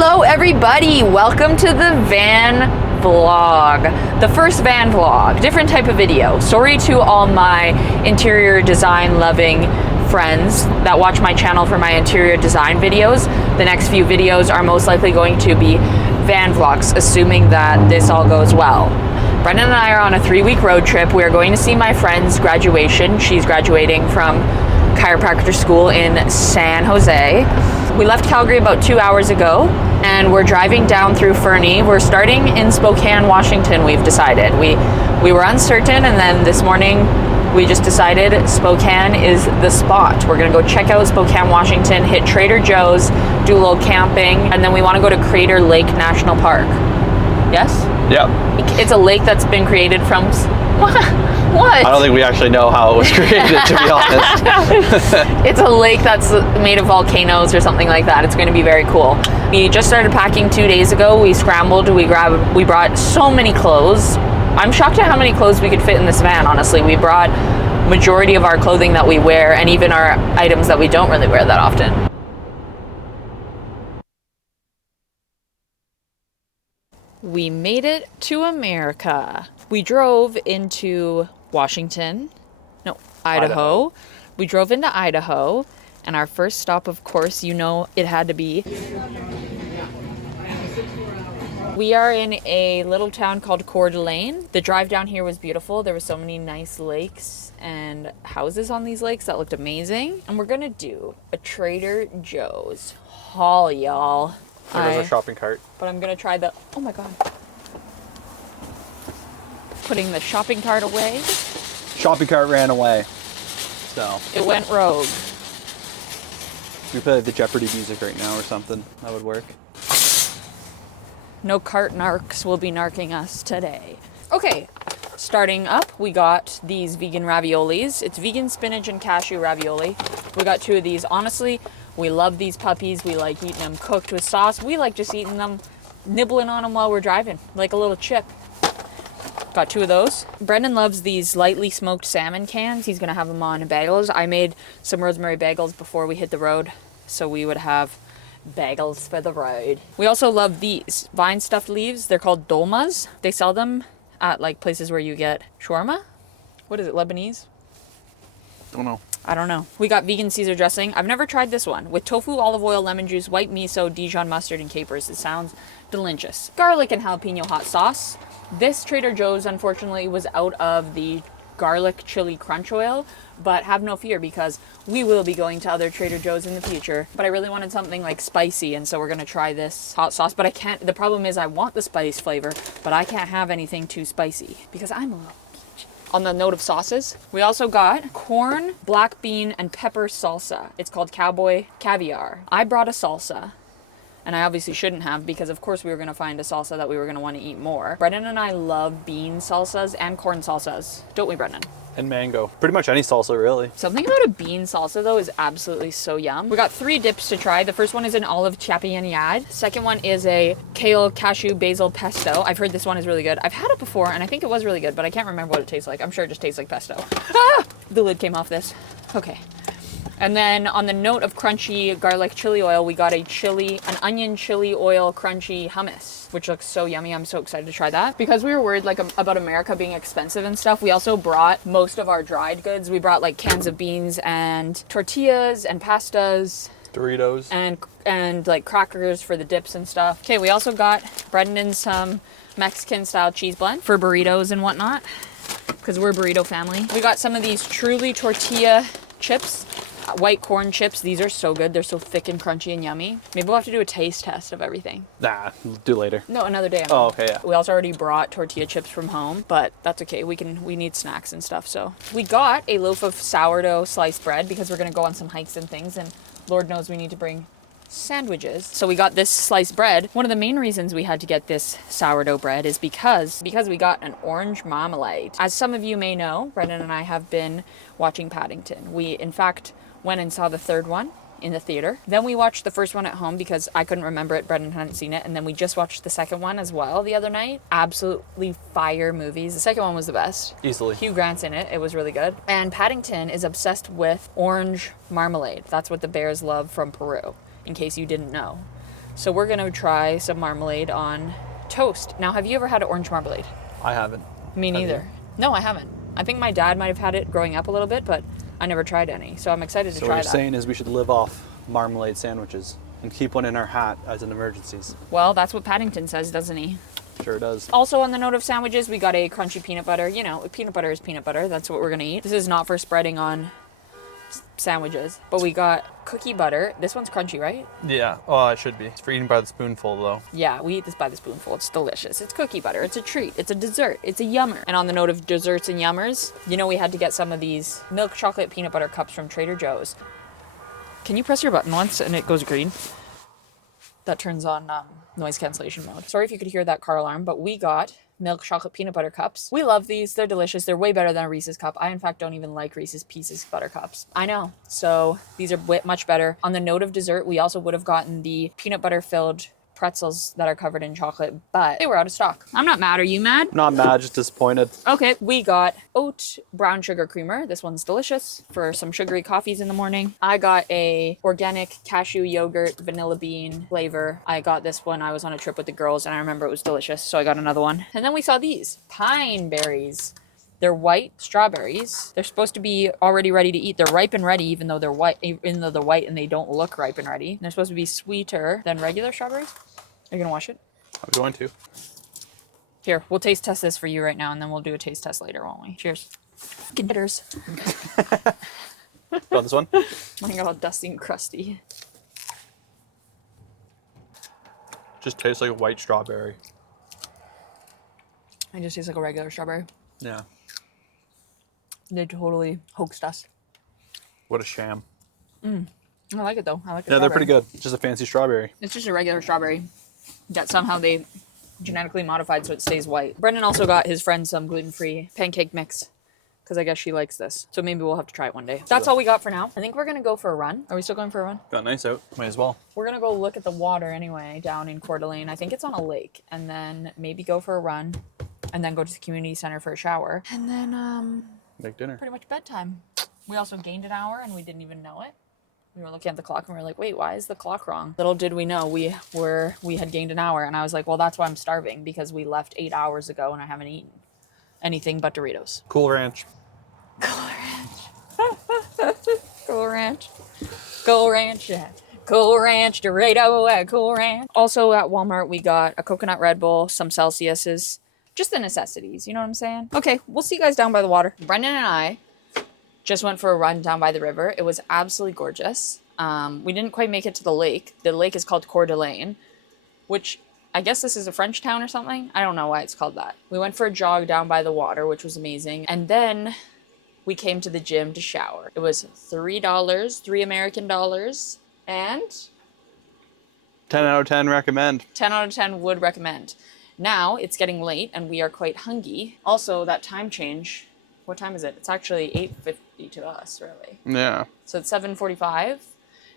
Hello everybody, welcome to the van vlog. The first van vlog, different type of video. Sorry to all my interior design loving friends that watch my channel for my interior design videos. The next few videos are most likely going to be van vlogs, assuming that this all goes well. Brendon and I are on a 3-week road trip. We are going to see my friend's graduation. She's graduating from chiropractor school in San Jose. We left Calgary about 2 hours ago and we're driving down through Fernie. We're starting in Spokane, Washington, we've decided. We were uncertain, and then this morning we just decided Spokane is the spot. We're gonna go check out Spokane, Washington, hit Trader Joe's, do a little camping, and then we wanna go to Crater Lake National Park. Yes? Yep. It's a lake that's been created from... What? I don't think we actually know how it was created, to be honest. It's a lake that's made of volcanoes or something like that. It's going to be very cool. We just started packing 2 days ago. We scrambled. We brought so many clothes. I'm shocked at how many clothes we could fit in this van, honestly. We brought majority of our clothing that we wear and even our items that we don't really wear that often. We made it to America. We drove into Idaho. We drove into Idaho, and our first stop, of course, you know it had to be. We are in a little town called Coeur. The drive down here was beautiful. There were so many nice lakes and houses on these lakes that looked amazing. And we're gonna do a Trader Joe's haul, y'all. There goes a shopping cart. But I'm gonna try the, oh my God. Putting the shopping cart away. Shopping cart ran away. So. It went rogue. We play the Jeopardy music right now or something. That would work. No cart narcs will be narking us today. Okay, starting up, we got these vegan raviolis. It's vegan spinach and cashew ravioli. We got 2 of these. Honestly, we love these puppies. We like eating them cooked with sauce. We like just eating them, nibbling on them while we're driving, like a little chip. Got 2 of those. Brendon loves these lightly smoked salmon cans. He's gonna have them on bagels. I made some rosemary bagels before we hit the road, so we would have bagels for the road. We also love these vine stuffed leaves. They're called dolmas. They sell them at like places where you get shawarma. What is it, Lebanese? I don't know. We got vegan Caesar dressing. I've never tried this one. With tofu, olive oil, lemon juice, white miso, Dijon mustard, and capers. It sounds delicious. Garlic and jalapeno hot sauce. This Trader Joe's, unfortunately, was out of the garlic chili crunch oil, but have no fear because we will be going to other Trader Joe's in the future. But I really wanted something like spicy, and so we're gonna try this hot sauce, but I can't, the problem is I want the spice flavor, but I can't have anything too spicy because I'm a little peach. On the note of sauces, we also got corn, black bean, and pepper salsa. It's called Cowboy Caviar. I brought a salsa. And I obviously shouldn't have, because of course we were going to find a salsa that we were going to want to eat more. Brendon and I love bean salsas and corn salsas. Don't we, Brendon? And mango. Pretty much any salsa, really. Something about a bean salsa, though, is absolutely so yum. We got 3 dips to try. The first one is an olive champignade. Second one is a kale cashew basil pesto. I've heard this one is really good. I've had it before, and I think it was really good, but I can't remember what it tastes like. I'm sure it just tastes like pesto. Ah! The lid came off this. Okay. And then on the note of crunchy garlic chili oil, we got an onion chili oil crunchy hummus, which looks so yummy. I'm so excited to try that. Because we were worried about America being expensive and stuff, we also brought most of our dried goods. We brought like cans of beans and tortillas and pastas. Doritos. And like crackers for the dips and stuff. Okay, we also got Brendon some Mexican style cheese blend for burritos and whatnot, because we're a burrito family. We got some of these Truly tortilla chips. White corn chips. These are so good. They're so thick and crunchy and yummy. Maybe we'll have to do a taste test of everything. Nah, do later. No, another day. Oh, okay, yeah. We also already brought tortilla chips from home, but that's okay. We need snacks and stuff. So we got a loaf of sourdough sliced bread because we're going to go on some hikes and things, and Lord knows we need to bring sandwiches. So we got this sliced bread. One of the main reasons we had to get this sourdough bread is because we got an orange marmalade. As some of you may know, Brendon and I have been watching Paddington. We, in fact, went and saw the 3rd one in the theater. Then we watched the first one at home because I couldn't remember it. Brendon hadn't seen it. And then we just watched the second one as well the other night. Absolutely fire movies. The second one was the best. Easily. Hugh Grant's in it. It was really good. And Paddington is obsessed with orange marmalade. That's what the bears love from Peru, in case you didn't know. So we're gonna try some marmalade on toast. Now, have you ever had an orange marmalade? I haven't. Me neither. No, I haven't. I think my dad might have had it growing up a little bit, but I never tried any. So I'm excited to So try what that. you're saying is we should live off marmalade sandwiches and keep one in our hat as an emergencies. Well, that's what Paddington says, doesn't he? Sure does. Also, on the note of sandwiches, we got a crunchy peanut butter. You know, peanut butter is peanut butter. That's what we're gonna eat. This is not for spreading on sandwiches, but we got cookie butter. This one's crunchy, right? Yeah. Oh, it should be. It's for eating by the spoonful, though. Yeah, we eat this by the spoonful. It's delicious. It's cookie butter. It's a treat. It's a dessert. It's a yummer. And on the note of desserts and yummers, you know we had to get some of these milk chocolate peanut butter cups from Trader Joe's. Can you press your button once and it goes green? That turns on noise cancellation mode. Sorry if you could hear that car alarm, but we got milk chocolate peanut butter cups. We love these. They're delicious. They're way better than a Reese's cup. I, in fact, don't even like Reese's Pieces butter cups. I know. So these are much better. On the note of dessert, we also would have gotten the peanut butter filled pretzels that are covered in chocolate, but they were out of stock. I'm not mad. Are you mad? Not mad, just disappointed. Okay, we got oat brown sugar creamer. This one's delicious for some sugary coffees in the morning. I got a organic cashew yogurt vanilla bean flavor. I got this one. I was on a trip with the girls and I remember it was delicious, so I got another one. And then we saw these pine berries. They're white strawberries. They're supposed to be already ready to eat. They're ripe and ready, even though they're white and they don't look ripe and ready. And they're supposed to be sweeter than regular strawberries. Are you gonna wash it? I'm going to. Here, we'll taste test this for you right now, and then we'll do a taste test later, won't we? Cheers. Bitters. Got this one? Mine got all dusty and crusty. Just tastes like a white strawberry. It just tastes like a regular strawberry. Yeah. They totally hoaxed us. What a sham. I like it though. I like the Yeah, they're pretty strawberry. good. Just a fancy strawberry. It's just a regular strawberry that somehow they genetically modified so it stays white. Brendon also got his friend some gluten-free pancake mix because I guess she likes this. So maybe we'll have to try it one day. That's all we got for now. I think we're going to go for a run. Are we still going for a run? Got nice out. Might as well. We're going to go look at the water anyway down in Coeur d'Alene. I think it's on a lake. And then maybe go for a run. And then go to the community center for a shower. And then Make dinner. pretty much bedtime. We also gained an hour and we didn't even know it. We were looking at the clock and we were like, wait, why is the clock wrong? Little did we know we had gained an hour. And I was like, well, that's why I'm starving, because we left 8 hours ago and I haven't eaten anything but Doritos. Cool Ranch. Cool Ranch. Cool Ranch. Cool Ranch. Yeah. Cool Ranch Dorito at Cool Ranch. Also at Walmart, we got a coconut Red Bull, some Celsiuses, just the necessities. You know what I'm saying? Okay, we'll see you guys down by the water. Brendon and I just went for a run down by the river. It was absolutely gorgeous. We didn't quite make it to the lake. The lake is called Coeur d'Alene, which I guess this is a French town or something. I don't know why it's called that. We went for a jog down by the water, which was amazing. And then we came to the gym to shower. It was $3, $3 American dollars, and 10 out of 10 recommend. 10 out of 10 would recommend. Now it's getting late and we are quite hungry. Also, that time change. What time is it? It's actually 8:50 to us, really. Yeah. So it's 7:45,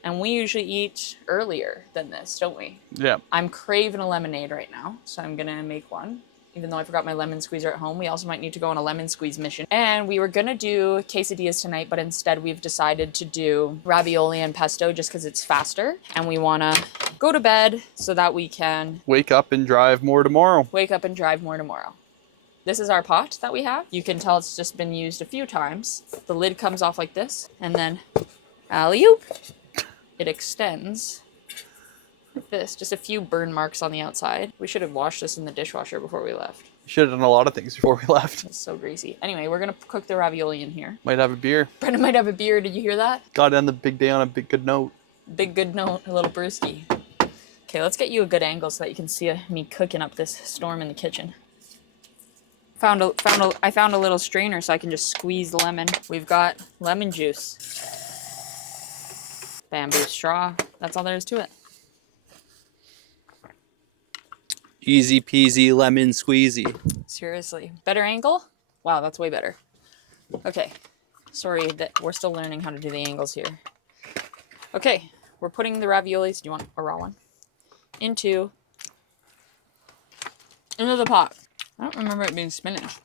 and we usually eat earlier than this, don't we? Yeah. I'm craving a lemonade right now, so I'm gonna make one. Even though I forgot my lemon squeezer at home, we also might need to go on a lemon squeeze mission. And we were gonna do quesadillas tonight, but instead we've decided to do ravioli and pesto just because it's faster, and we wanna go to bed so that we can Wake up and drive more tomorrow. wake up and drive more tomorrow. This is our pot that we have. You can tell it's just been used a few times. The lid comes off like this, and then alley-oop, it extends like this. Just a few burn marks on the outside. We should have washed this in the dishwasher before we left. Should have done a lot of things before we left. It's so greasy. Anyway, we're gonna cook the ravioli in here. Might have a beer. Brendon might have a beer. Did you hear that? Got to end the big day on a big good note. Big good note, a little brewski. Okay, let's get you a good angle so that you can see me cooking up this storm in the kitchen. I found a little strainer so I can just squeeze the lemon. We've got lemon juice, bamboo straw. That's all there is to it. Easy peasy lemon squeezy. Seriously, better angle? Wow, that's way better. Okay, sorry that we're still learning how to do the angles here. Okay, we're putting the raviolis. Do you want a raw one? Into the pot. I don't remember it being spinach.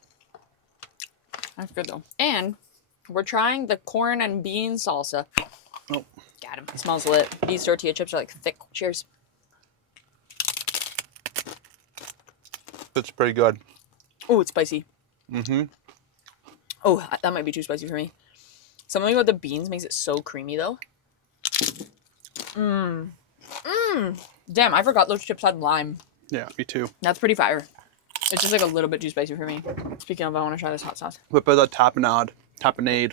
That's good though. And we're trying the corn and bean salsa. Oh. Got him. It smells lit. These tortilla chips are like thick. Cheers. It's pretty good. Oh, it's spicy. Mm-hmm. Oh, that might be too spicy for me. Something about the beans makes it so creamy, though. Damn, I forgot those chips had lime. Yeah, me too. That's pretty fire. It's just like a little bit too spicy for me. Speaking of, I want to try this hot sauce. What about that tapenade?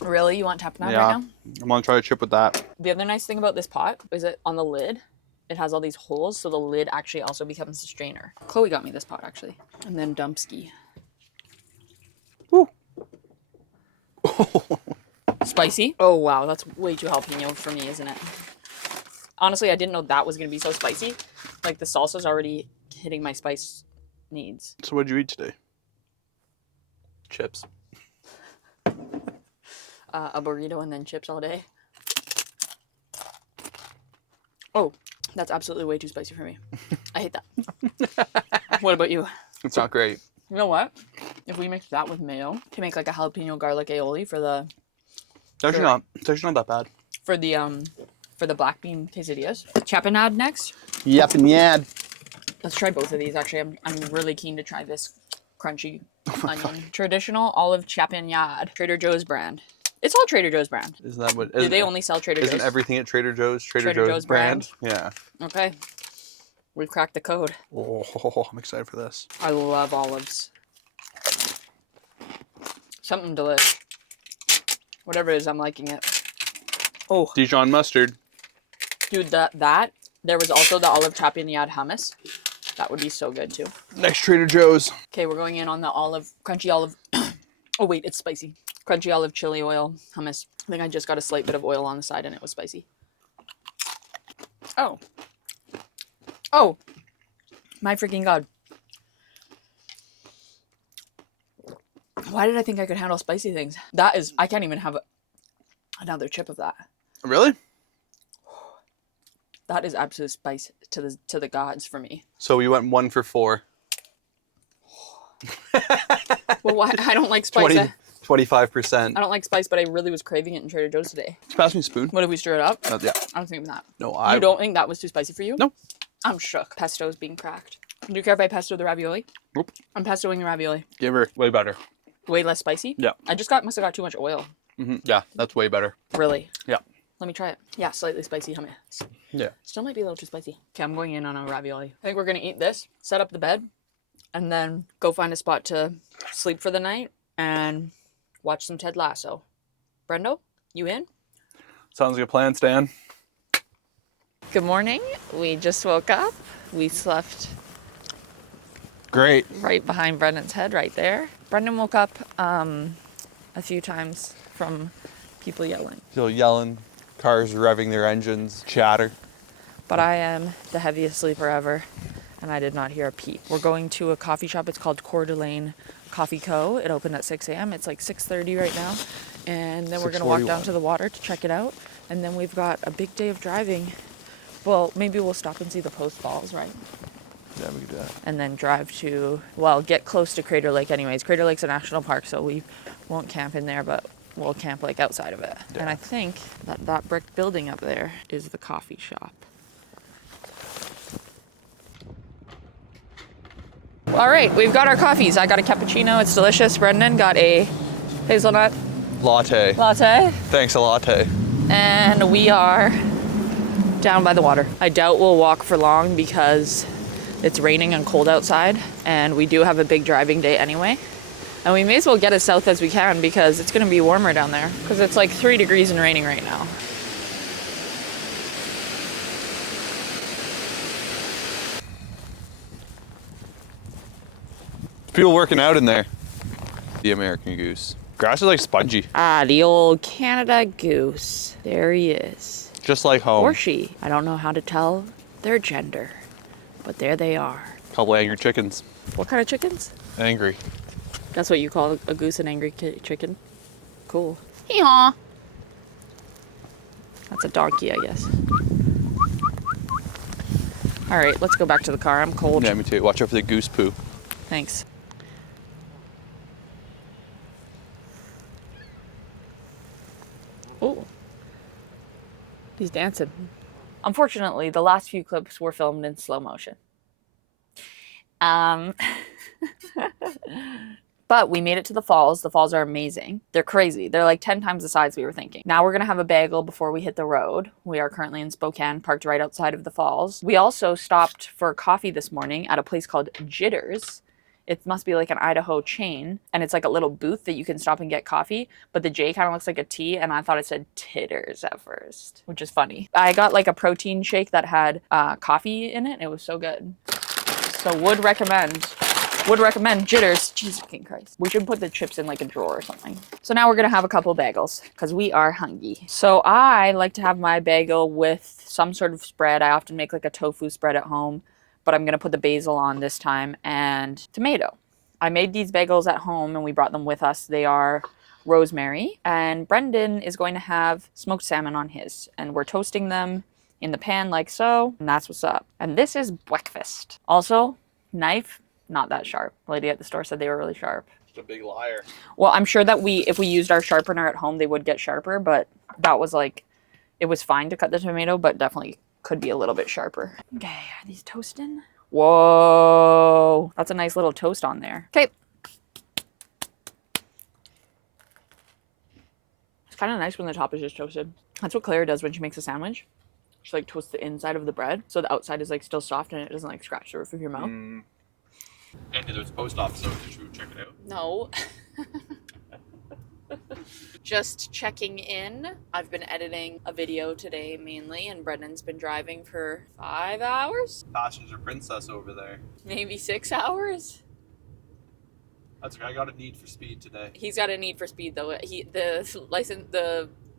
Really? You want tapenade Yeah. right now? I want to try a chip with that. The other nice thing about this pot is it on the lid, it has all these holes, so the lid actually also becomes a strainer. Chloe got me this pot, actually. And then Dumpski. Woo. Spicy? Oh, wow. That's way too jalapeno for me, isn't it? Honestly, I didn't know that was going to be so spicy. Like, the salsa's already hitting my spice needs. So what did you eat today? Chips. A burrito and then chips all day. Oh, that's absolutely way too spicy for me. I hate that. What about you? It's not great. You know what? If we mix that with mayo to make like a jalapeno garlic aioli for the It's actually not that bad. for the black bean quesadillas. Chapinade next. Yep, and yad. Let's try both of these. Actually, I'm really keen to try this crunchy onion. Traditional olive chapinade, Trader Joe's brand. It's all Trader Joe's brand. Isn't that what? Do they only sell Trader Joe's? Isn't everything at Trader Joe's Trader Joe's brand? Yeah. Okay. We've cracked the code. Oh, I'm excited for this. I love olives. Something delish. Whatever it is, I'm liking it. Oh, Dijon mustard. dude, there was also the olive chapinade hummus. That would be so good too. Next Trader Joe's. Okay, we're going in on the crunchy olive. Oh wait, it's spicy. Crunchy olive chili oil hummus. I think I just got a slight bit of oil on the side and it was spicy. Oh. Oh. My freaking God. Why did I think I could handle spicy things? I can't even have another chip of that. Really? That is absolute spice to the gods for me. So we went 1 for 4. Well, why? I don't like spice. 25%. I don't like spice, but I really was craving it in Trader Joe's today. Just pass me a spoon. What if we stir it up? Yeah. I don't think that. No, You don't think that was too spicy for you? No. I'm shook. Pesto's being cracked. Do you care if I pesto the ravioli? Nope. I'm pestoing the ravioli. Give her way better. Way less spicy? Yeah. I must have got too much oil. Mm-hmm. Yeah, that's way better. Really? Yeah. Let me try it. Yeah, slightly spicy hummus. Yeah. Still might be a little too spicy. Okay, I'm going in on a ravioli. I think we're going to eat this, set up the bed, and then go find a spot to sleep for the night and watch some Ted Lasso. Brendo, you in? Sounds like a plan, Stan. Good morning. We just woke up. We slept Great. right behind Brendan's head right there. Brendan woke up a few times from people yelling. Still yelling, cars revving their engines, chatter. But I am the heaviest sleeper ever, and I did not hear a peep. We're going to a coffee shop. It's called Coeur Coffee Co. It opened at 6 a.m. It's like 6:30 right now. And then we're going to walk down to the water to check it out. And then we've got a big day of driving. Well, maybe we'll stop and see the Post Falls, right? Yeah, we could do that. And then drive get close to Crater Lake anyways. Crater Lake's a national park, so we won't camp in there, but we'll camp like outside of it. Yeah. And I think that brick building up there is the coffee shop. All right, we've got our coffees. I got a cappuccino, it's delicious. Brendan got a hazelnut Latte. Thanks, a latte. And we are down by the water. I doubt we'll walk for long because it's raining and cold outside, and we do have a big driving day anyway. And we may as well get as south as we can because it's going to be warmer down there because it's like 3 degrees and raining right now. People working out in there. The American goose. Grass is like spongy. Ah, the old Canada goose. There he is. Just like home. Or she. I don't know how to tell their gender, but there they are. Couple angry chickens. What kind of chickens? Angry. That's what you call a goose, an angry chicken? Cool. Hee-haw. That's a donkey, I guess. All right, let's go back to the car. I'm cold. Yeah, me too. Watch out for the goose poo. Thanks. Oh. He's dancing. Unfortunately, the last few clips were filmed in slow motion. But we made it to the falls. The falls are amazing. They're crazy. They're like 10 times the size we were thinking. Now we're going to have a bagel before we hit the road. We are currently in Spokane, parked right outside of the falls. We also stopped for coffee this morning at a place called Jitters. It must be like an Idaho chain, and it's like a little booth that you can stop and get coffee, but the J kind of looks like a T, and I thought it said Titters at first, which is funny. I got like a protein shake that had coffee in it. It was so good. So would recommend Jitters. Jesus fucking Christ. We should put the chips in like a drawer or something. So now we're gonna have a couple bagels because we are hungry. So I like to have my bagel with some sort of spread. I often make like a tofu spread at home, but I'm gonna put the basil on this time and tomato. I made these bagels at home and we brought them with us. They are rosemary, and Brendon is going to have smoked salmon on his, and we're toasting them in the pan like so, and that's what's up. And this is breakfast. Also, knife, not that sharp. The lady at the store said they were really sharp. Just a big liar. Well, I'm sure that if we used our sharpener at home, they would get sharper, but that was like, it was fine to cut the tomato, but definitely could be a little bit sharper. Okay, are these toasting? Whoa, that's a nice little toast on there. Okay. It's kind of nice when the top is just toasted. That's what Claire does when she makes a sandwich. She like toasts the inside of the bread so the outside is like still soft and it doesn't like scratch the roof of your mouth. And there's a post office, so did you check it out? No. Just checking in. I've been editing a video today mainly, and Brendon's been driving for 5 hours? Passenger princess over there. Maybe 6 hours? That's okay. I got a need for speed today. He's got a need for speed though.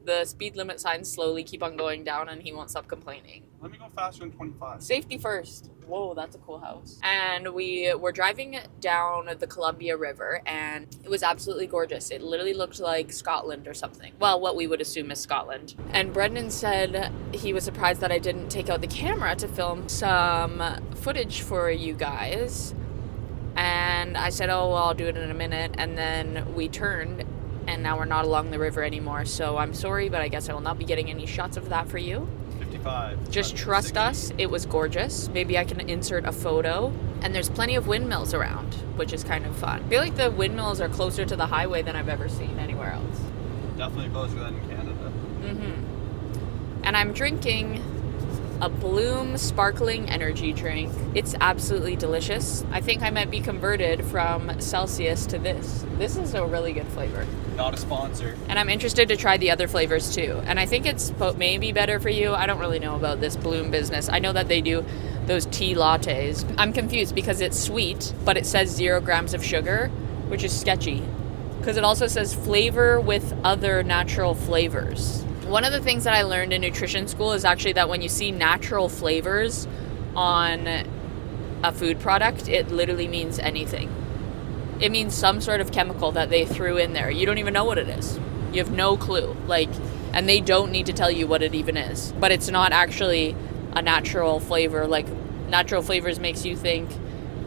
The speed limit signs slowly keep on going down and he won't stop complaining. Let me go faster than 25. Safety first. Whoa, that's a cool house. And we were driving down the Columbia River and it was absolutely gorgeous. It literally looked like Scotland or something. Well, what we would assume is Scotland. And Brendon said he was surprised that I didn't take out the camera to film some footage for you guys. And I said, oh, well, I'll do it in a minute. And then we turned and now we're not along the river anymore. So I'm sorry, but I guess I will not be getting any shots of that for you. 55. Just trust 60. Us. It was gorgeous. Maybe I can insert a photo. And there's plenty of windmills around, which is kind of fun. I feel like the windmills are closer to the highway than I've ever seen anywhere else. Definitely closer than Canada. Mm-hmm. And I'm drinking a Bloom sparkling energy drink. It's absolutely delicious. I think I might be converted from Celsius to this. This is a really good flavor. Not a sponsor. And I'm interested to try the other flavors too. And I think it's maybe better for you. I don't really know about this Bloom business. I know that they do those tea lattes. I'm confused because it's sweet, but it says 0 grams of sugar, which is sketchy. Because it also says flavor with other natural flavors. One of the things that I learned in nutrition school is actually that when you see natural flavors on a food product, it literally means anything. It means some sort of chemical that they threw in there. You don't even know what it is. You have no clue. And they don't need to tell you what it even is. But it's not actually a natural flavor. Like, natural flavors makes you think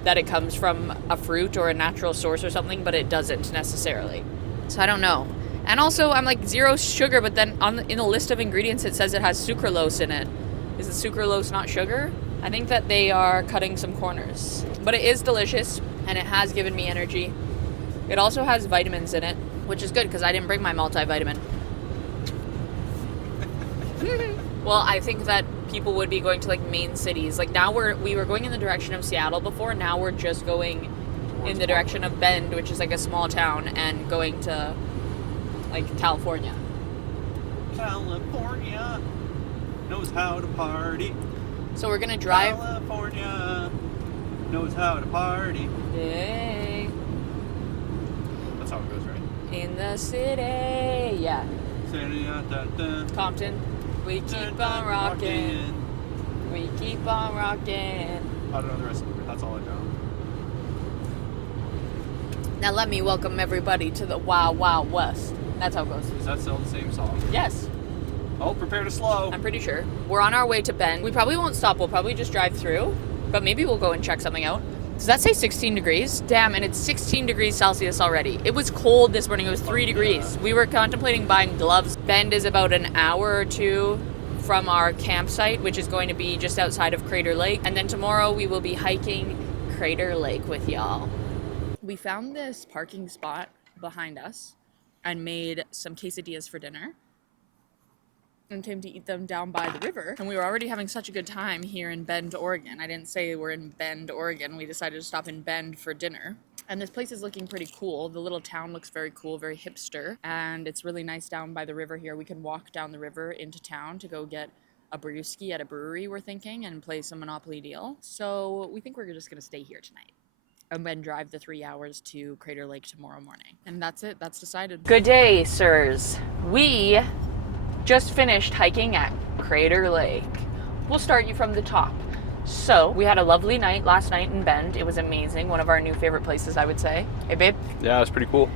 that it comes from a fruit or a natural source or something, but it doesn't necessarily. So I don't know. And also, I'm like 0 sugar, but then in the list of ingredients, it says it has sucralose in it. Is the sucralose not sugar? I think that they are cutting some corners. But it is delicious, and it has given me energy. It also has vitamins in it, which is good, because I didn't bring my multivitamin. Well, I think that people would be going to, like, main cities. Like, now we were going in the direction of Seattle before, now we're just going in the direction of Bend, which is, like, a small town, and going to... like California. California knows how to party. So we're gonna drive. California knows how to party. Yay. That's how it goes, right? In the city, yeah. Compton, we keep on rocking. We keep on rocking. I don't know the rest of it. That's all I know. Now let me welcome everybody to the Wild Wild West. That's how it goes. Is that still the same song? Yes. Oh, prepare to slow. I'm pretty sure. We're on our way to Bend. We probably won't stop. We'll probably just drive through. But maybe we'll go and check something out. Does that say 16 degrees? Damn, and it's 16 degrees Celsius already. It was cold this morning. It was 3 degrees. We were contemplating buying gloves. Bend is about an hour or two from our campsite, which is going to be just outside of Crater Lake. And then tomorrow we will be hiking Crater Lake with y'all. We found this parking spot behind us and made some quesadillas for dinner and came to eat them down by the river. And we were already having such a good time here in Bend, Oregon. I didn't say we're in Bend, Oregon. We decided to stop in Bend for dinner. And this place is looking pretty cool. The little town looks very cool, very hipster. And it's really nice down by the river here. We can walk down the river into town to go get a brewski at a brewery, we're thinking, and play some Monopoly Deal. So we think we're just gonna stay here tonight and then drive the 3 hours to Crater Lake tomorrow morning. And that's it, that's decided. Good day, sirs. We just finished hiking at Crater Lake. We'll start you from the top. So we had a lovely night last night in Bend. It was amazing. One of our new favorite places, I would say. Hey, babe? Yeah, it was pretty cool.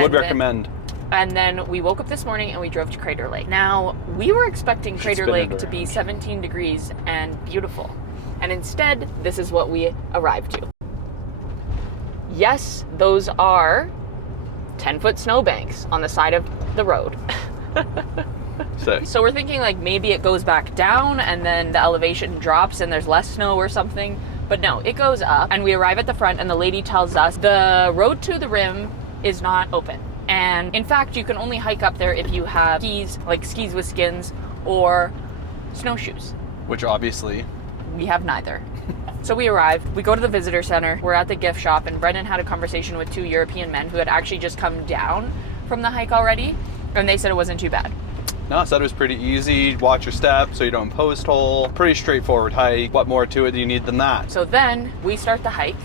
Would recommend. And then we woke up this morning and we drove to Crater Lake. Now, we were expecting Crater Lake to be 17 degrees and beautiful. And instead, this is what we arrived to. Yes, those are 10-foot snowbanks on the side of the road. Sick. So we're thinking like maybe it goes back down and then the elevation drops and there's less snow or something. But no, it goes up and we arrive at the front and the lady tells us the road to the rim is not open. And in fact, you can only hike up there if you have skis, like skis with skins or snowshoes. Which obviously we have neither. So we arrive, we go to the visitor center, we're at the gift shop, and Brendon had a conversation with 2 European men who had actually just come down from the hike already, and they said it wasn't too bad. No, I said it was pretty easy. Watch your step so you don't post hole. Pretty straightforward hike. What more to it do you need than that? So then we start the hike,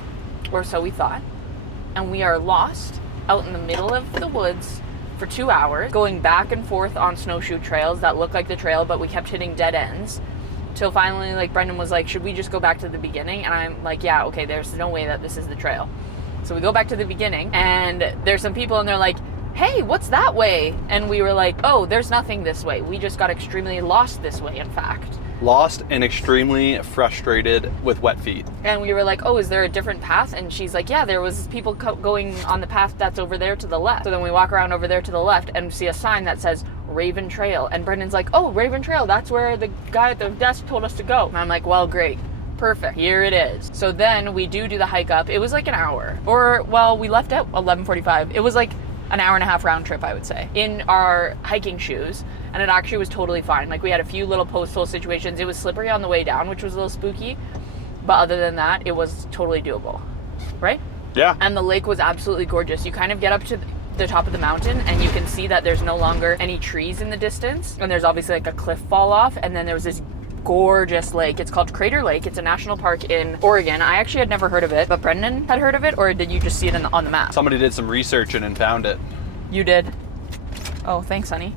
or so we thought, and we are lost out in the middle of the woods for 2 hours, going back and forth on snowshoe trails that look like the trail, but we kept hitting dead ends. Till finally, like, Brendon was like, should we just go back to the beginning? And I'm like, yeah, okay, there's no way that this is the trail. So we go back to the beginning, and there's some people, and they're like, hey, what's that way? And we were like, oh, there's nothing this way. We just got extremely lost this way, in fact. Lost and extremely frustrated with wet feet. And we were like, oh, is there a different path? And she's like, yeah, there was people going on the path that's over there to the left. So then we walk around over there to the left and see a sign that says Raven Trail. And Brendon's like, oh, Raven Trail, that's where the guy at the desk told us to go. And I'm like, well, great. Perfect. Here it is. So then we do the hike up. It was like an hour. Or, well, we left at 11:45. It was like an hour and a half round trip, I would say, in our hiking shoes. And it actually was totally fine. Like, we had a few little post-hole situations. It was slippery on the way down, which was a little spooky. But other than that, it was totally doable. Right? Yeah. And the lake was absolutely gorgeous. You kind of get up to the top of the mountain and you can see that there's no longer any trees in the distance. And there's obviously like a cliff fall off. And then there was this gorgeous lake. It's called Crater Lake. It's a national park in Oregon. I actually had never heard of it, but Brendon had heard of it, or did you just see it on the map? Somebody did some research and found it. You did? Oh, thanks, honey.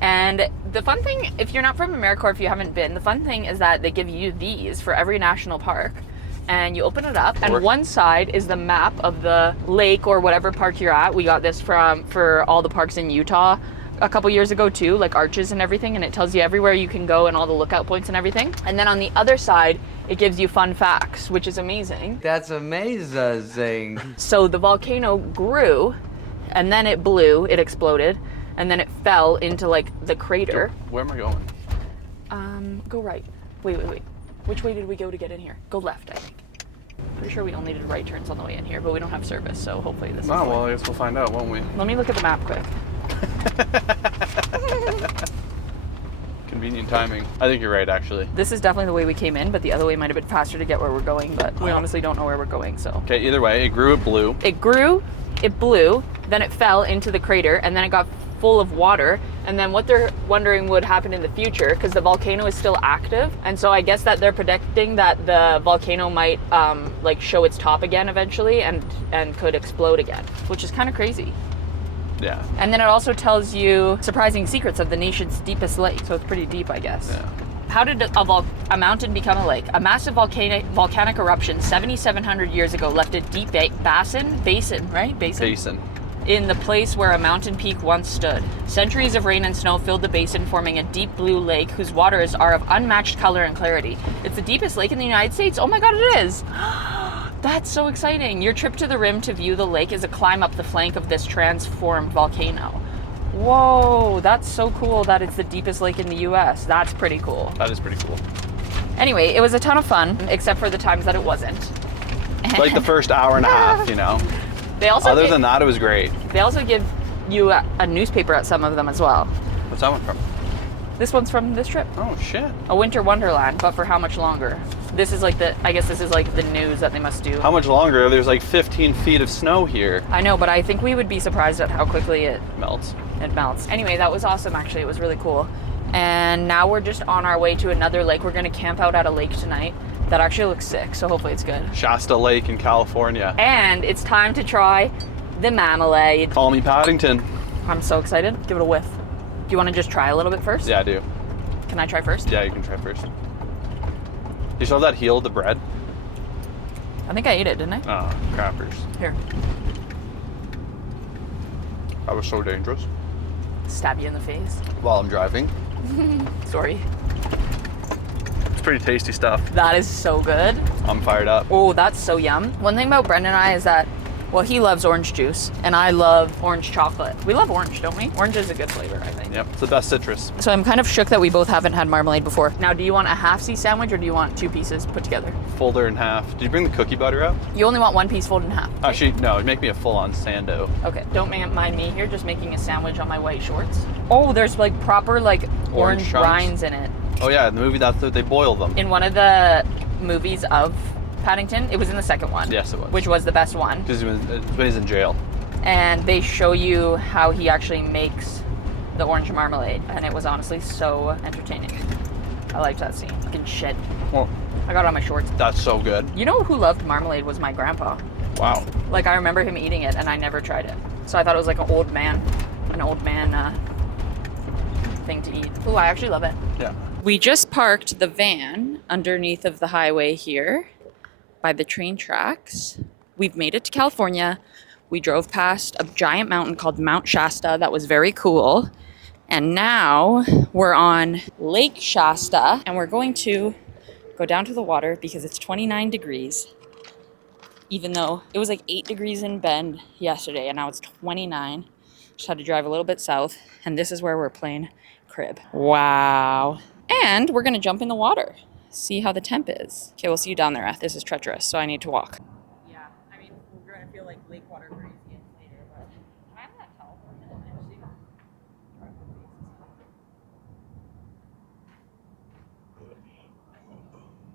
And the fun thing, if you're not from America or if you haven't been, the fun thing is that they give you these for every national park. And you open it up, and one side is the map of the lake or whatever park you're at. We got this for all the parks in Utah a couple years ago too, like arches and everything, and it tells you everywhere you can go and all the lookout points and everything. And then on the other side, it gives you fun facts, which is amazing. That's amazing. So the volcano grew, and then it blew, it exploded, and then it fell into like the crater. Where am I going? Go right. Wait. Which way did we go to get in here? Go left, I think. Pretty sure we only did right turns on the way in here, but we don't have service, so hopefully this is the way. Well, I guess we'll find out, won't we? Let me look at the map quick. Convenient timing. I think you're right, actually. This is definitely the way we came in, but the other way might have been faster to get where we're going, but we honestly don't know where we're going, so. Okay, either way, it grew, it blew. It grew, it blew, then it fell into the crater, and then it got full of water. And then what they're wondering would happen in the future, because the volcano is still active, and so I guess that they're predicting that the volcano might like show its top again eventually and could explode again, which is kind of crazy. Yeah. And then it also tells you surprising secrets of the nation's deepest lake, so it's pretty deep, I guess. Yeah. How did a mountain become a lake? A massive volcanic eruption 7,700 years ago left a deep basin in the place where a mountain peak once stood. Centuries of rain and snow filled the basin, forming a deep blue lake whose waters are of unmatched color and clarity. It's the deepest lake in the United States. Oh my God, it is! That's so exciting. Your trip to the rim to view the lake is a climb up the flank of this transformed volcano. Whoa, that's so cool that it's the deepest lake in the US. That's pretty cool. That is pretty cool. Anyway, it was a ton of fun, except for the times that it wasn't. Like the first hour and a half, you know. They also Other than that, it was great. They also give you a newspaper at some of them as well. What's that one from? This one's from this trip. Oh shit. A winter wonderland, but for how much longer? This is like I guess this is like the news that they must do. How much longer? There's like 15 feet of snow here. I know, but I think we would be surprised at how quickly it Melts. melts. Anyway, that was awesome actually. It was really cool. And now we're just on our way to another lake. We're gonna camp out at a lake tonight that actually looks sick, so hopefully it's good. Shasta Lake in California. And it's time to try the marmalade. Call me Paddington. I'm so excited. Give it a whiff. Do you want to just try a little bit first? Yeah, I do. Can I try first? Yeah, you can try first. You still have that heel of the bread? I think I ate it, didn't I? Oh, crappers. Here. That was so dangerous. Stab you in the face. While I'm driving. Sorry. It's pretty tasty stuff. That is so good. I'm fired up. Oh, that's so yum. One thing about Brendon and I is that, well, he loves orange juice, and I love orange chocolate. We love orange, don't we? Orange is a good flavor, I think. Yep, it's the best citrus. So I'm kind of shook that we both haven't had marmalade before. Now, do you want a half-C sandwich, or do you want 2 pieces put together? Fold her in half. Did you bring the cookie butter out? You only want 1 piece folded in half. Okay? Actually, no, make me a full-on sando. Okay, don't mind me here, just making a sandwich on my white shorts. Oh, there's like proper like orange chunks. rinds in it. Oh yeah, in the movie they boil them. In one of the movies of Paddington, it was in the second one. Yes, it was. Which was the best one. Because when he's in jail. And they show you how he actually makes the orange marmalade, and it was honestly so entertaining. I liked that scene. Fucking shit. Well, I got it on my shorts. that's so good. You know who loved marmalade was my grandpa. Wow. Like, I remember him eating it, and I never tried it. So I thought it was like an old man thing to eat. Ooh, I actually love it. Yeah. We just parked the van underneath of the highway here by the train tracks. We've made it to California. We drove past a giant mountain called Mount Shasta that was very cool. And now we're on Lake Shasta, and we're going to go down to the water because it's 29 degrees. Even though it was like 8 degrees in Bend yesterday, and now it's 29. Just had to drive a little bit south, and this is where we're playing crib. Wow. And we're gonna jump in the water, see how the temp is. Okay, we'll see you down there. This is treacherous, so I need to walk. Yeah, I mean, we're gonna feel like lake water breezy later, but can I have that towel for a minute?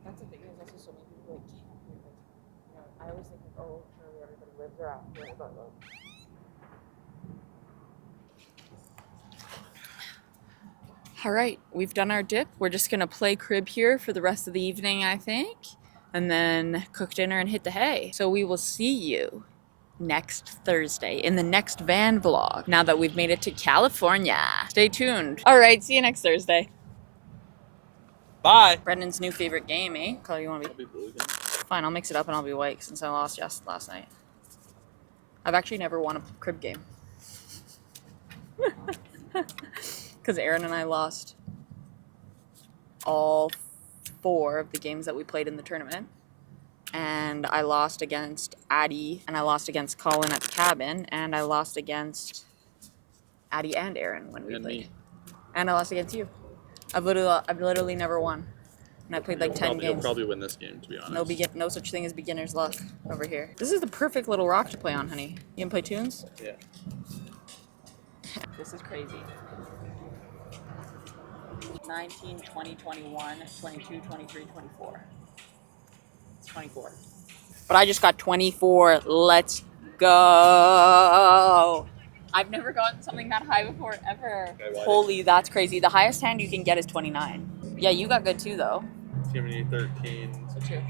That's the thing, there's also so many people like camp here. Like, you know, I always think like, oh, surely everybody lives around here, but like, all right, we've done our dip. We're just gonna play crib here for the rest of the evening, I think, and then cook dinner and hit the hay. So we will see you next Thursday in the next van vlog, now that we've made it to California. Stay tuned. All right, see you next Thursday. Bye. Brendon's new favorite game, eh? What color you want to be? Blue again. Fine, I'll mix it up and I'll be white since I lost last night. I've actually never won a crib game. Because Aaron and I lost all 4 of the games that we played in the tournament. And I lost against Addie, and I lost against Colin at the cabin, and I lost against Addie and Aaron when we played. Me. And I lost against you. I've literally never won. And I played like 10 games. You'll probably win this game, to be honest. No such thing as beginner's luck over here. This is the perfect little rock to play on, honey. You can play tunes? Yeah. This is crazy. 19, 20, 21, 22, 23, 24. It's 24. But I just got 24. Let's go. I've never gotten something that high before, ever. Okay, holy, that's crazy. The highest hand you can get is 29. Yeah, you got good too, though. Too many 13s. So true.